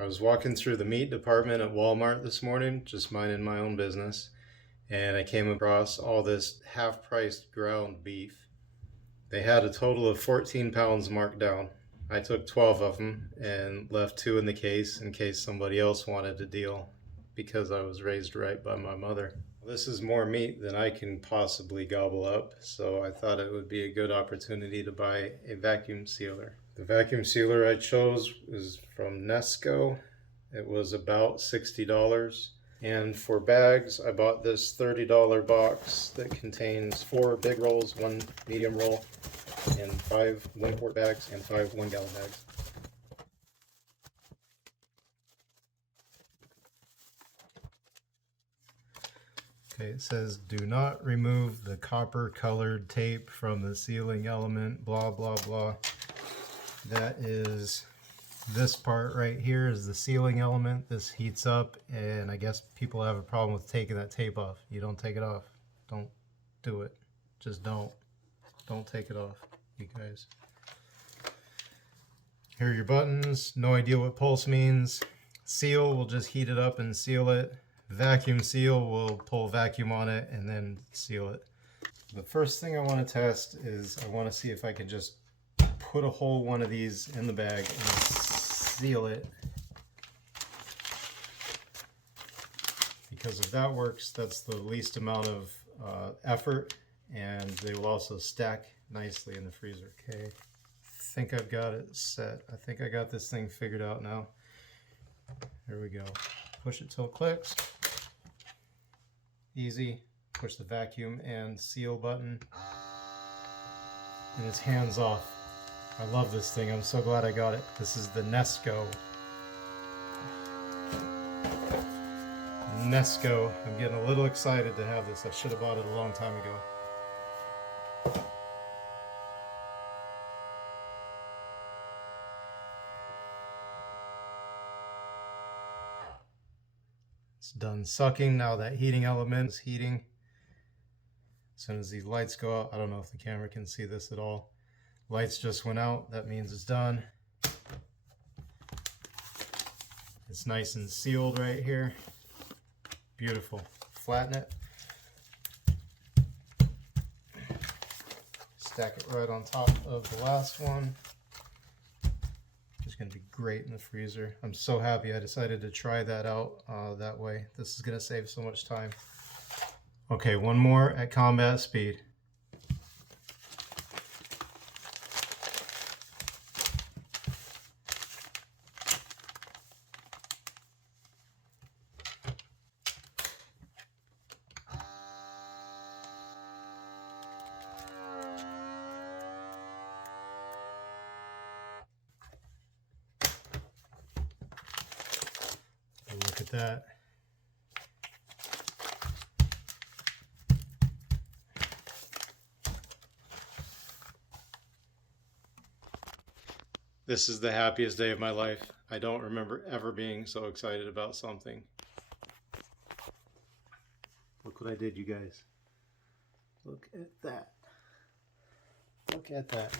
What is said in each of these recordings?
I was walking through the meat department at Walmart this morning, just minding my own business, and I came across all this half-priced ground beef. They had a total of 14 pounds marked down. I took 12 of them and left 2 in case somebody else wanted a deal because I was raised right by my mother. This is more meat than I can possibly gobble up, so I thought it would be a good opportunity to buy a vacuum sealer. The vacuum sealer I chose is from Nesco. It was about $60. And for bags, I bought this $30 box that contains 4 big rolls, 1 medium roll, and 5 1-quart bags and 5 1-gallon bags. Okay, it says do not remove the copper colored tape from the sealing element, blah, blah, blah. That is this part right here is the sealing element. This heats up, and I guess people have a problem with taking that tape off. You don't take it off. Don't do it. Just don't. Don't take it off, you guys. Here are your buttons. No idea what pulse means. Seal will just heat it up and seal it. Vacuum seal will pull vacuum on it and then seal it. The first thing I want to test is I want to see if I can just put a whole one of these in the bag and seal it. Because if that works, that's the least amount of effort, and they will also stack nicely in the freezer. Okay, I think I've got it set. I think I got this thing figured out now. Here we go. Push it till it clicks. Easy. Push the vacuum and seal button, and it's hands off. I love this thing. I'm so glad I got it. This is the Nesco. Nesco. I'm getting a little excited to have this. I should have bought it a long time ago. It's done sucking. Now that heating element is heating. As soon as these lights go out, I don't know if the camera can see this at all. Lights just went out. That means it's done. It's nice and sealed right here. Beautiful. Flatten it. Stack it right on top of the last one. It's going to be great in the freezer. I'm so happy I decided to try that out that way. This is going to save so much time. Okay, one more at combat speed. Look at that. This is the happiest day of my life. I don't remember ever being so excited about something. Look what I did, you guys. Look at that. Look at that.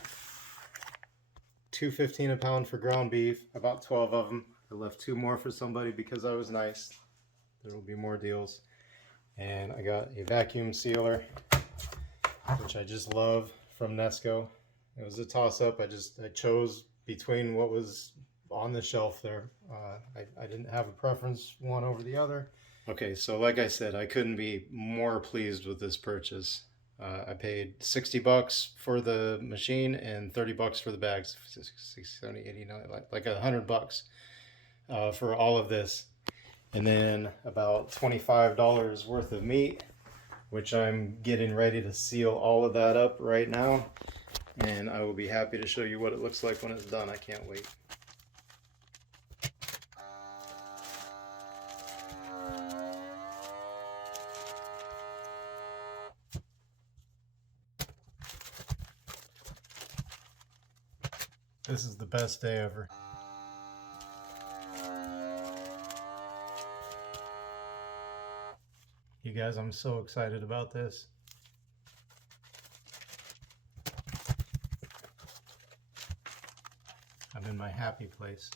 $2.15 a pound for ground beef. I bought 12 of them. I left 2 more for somebody because I was nice. There will be more deals. And I got a vacuum sealer, which I just love, from Nesco. It was a toss-up. I chose between what was on the shelf there. I didn't have a preference one over the other. Okay, so like I said, I couldn't be more pleased with this purchase. I paid $60 for the machine and $30 for the bags. 60, 70, 89, like $100 for all of this. And then about $25 worth of meat, which I'm getting ready to seal all of that up right now. And I will be happy to show you what it looks like when it's done. I can't wait. This is the best day ever. You guys, I'm so excited about this. I'm in my happy place.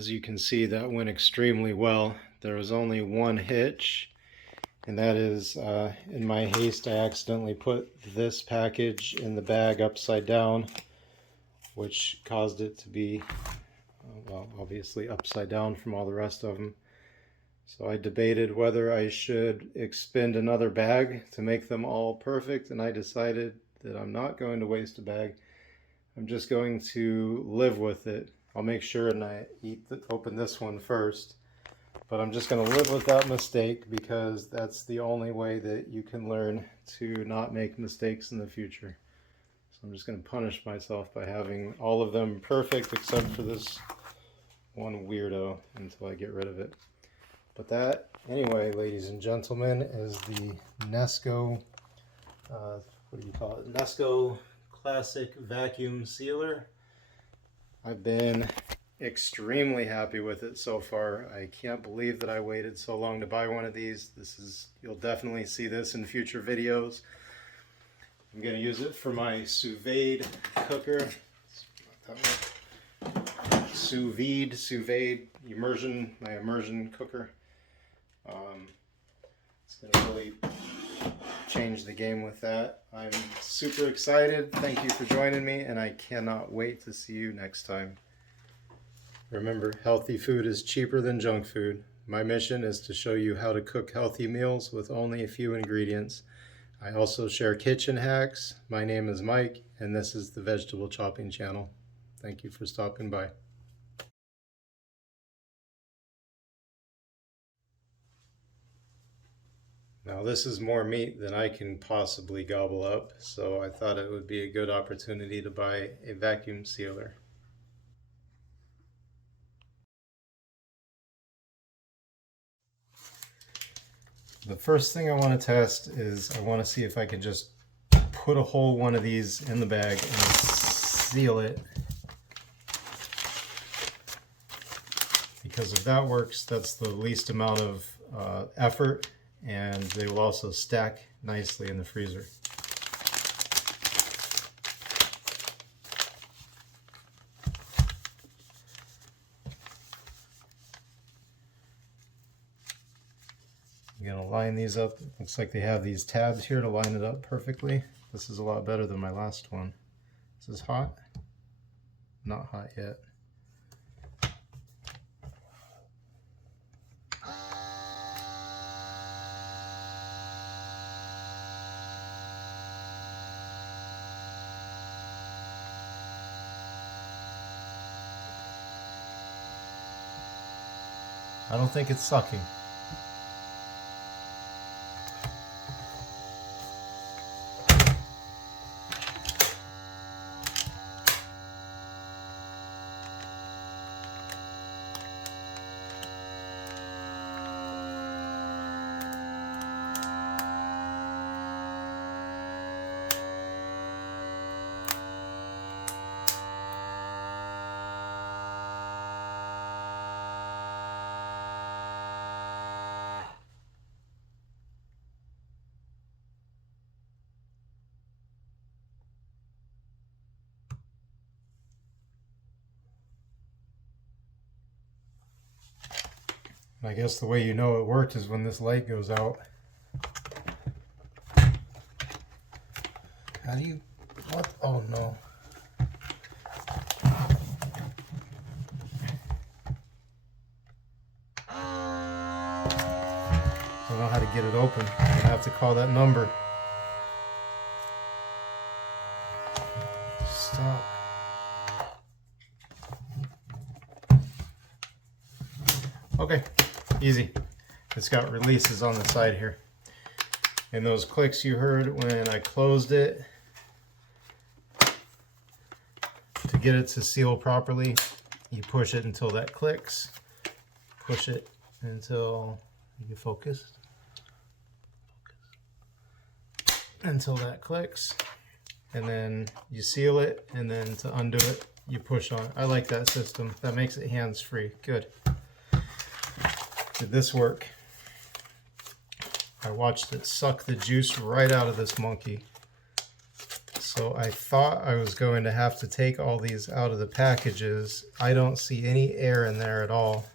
as you can see, that went extremely well. There was only one hitch, and that is in my haste I accidentally put this package in the bag upside down, which caused it to be well, obviously upside down from all the rest of them. So I debated whether I should expend another bag to make them all perfect, and I decided that I'm not going to waste a bag. I'm just going to live with it. I'll make sure and I open this one first, but I'm just going to live with that mistake because that's the only way that you can learn to not make mistakes in the future. So I'm just going to punish myself by having all of them perfect except for this one weirdo until I get rid of it. But that, anyway, ladies and gentlemen, is the Nesco, what do you call it? Nesco Classic Vacuum Sealer. I've been extremely happy with it so far. I can't believe that I waited so long to buy one of these. You'll definitely see this in future videos. I'm going to use it for my sous vide cooker. Sous vide immersion, my immersion cooker. It's going to really change the game with that. I'm super excited. Thank you for joining me, and I cannot wait to see you next time. Remember, healthy food is cheaper than junk food. My mission is to show you how to cook healthy meals with only a few ingredients. I also share kitchen hacks. My name is Mike, and this is the Vegetable Chopping Channel. Thank you for stopping by. Now this is more meat than I can possibly gobble up, so I thought it would be a good opportunity to buy a vacuum sealer. The first thing I want to test is I want to see if I can just put a whole one of these in the bag and seal it. Because if that works, that's the least amount of effort, and they will also stack nicely in the freezer. I'm going to line these up. Looks like they have these tabs here to line it up perfectly. This is a lot better than my last one. This is hot? Not hot yet. I don't think it's sucking. I guess the way you know it worked is when this light goes out. How do you, what? Oh no. Don't know how to get it open. I have to call that number. Stop. Okay. Easy. It's got releases on the side here. And those clicks you heard when I closed it, to get it to seal properly, you push it until that clicks. Push it until you focus. Until that clicks. And then you seal it, and then to undo it, you push on it. I like that system. That makes it hands-free. Good. Did this work? I watched it suck the juice right out of this monkey. So I thought I was going to have to take all these out of the packages. I don't see any air in there at all.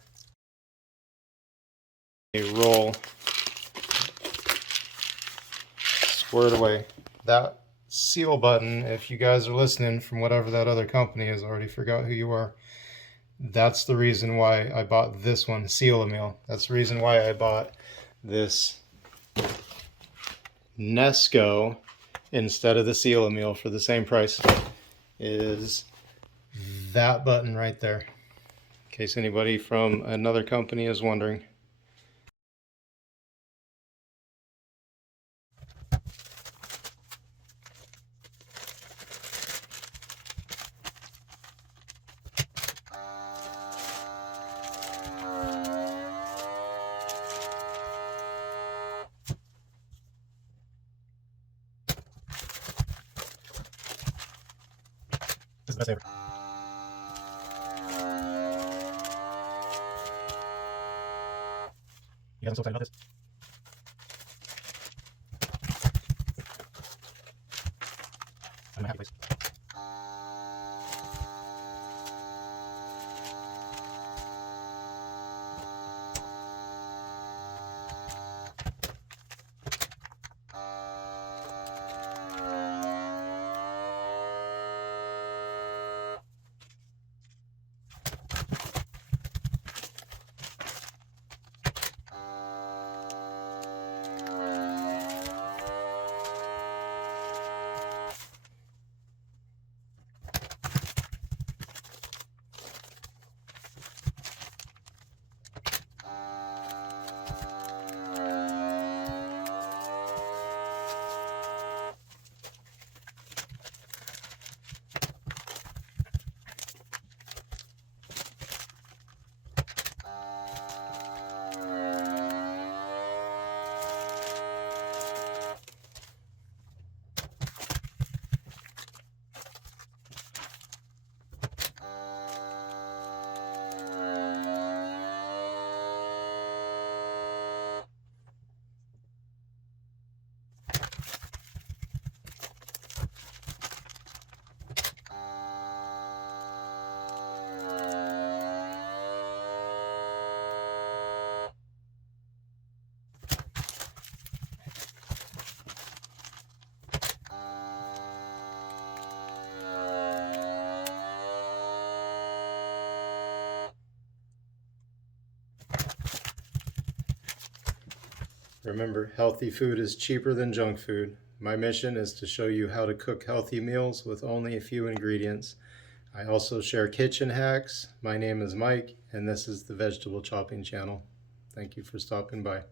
A roll squared away. That seal button, if you guys are listening from whatever that other company is, I already forgot who you are. That's the reason why I bought this one, Seal-A-Meal. That's the reason why I bought this Nesco instead of the Seal-A-Meal for the same price, is that button right there, in case anybody from another company is wondering. This is the best ever. You guys, I'm so excited about this. I'm in a happy place. Remember, healthy food is cheaper than junk food. My mission is to show you how to cook healthy meals with only a few ingredients. I also share kitchen hacks. My name is Mike, and this is the Vegetable Chopping Channel. Thank you for stopping by.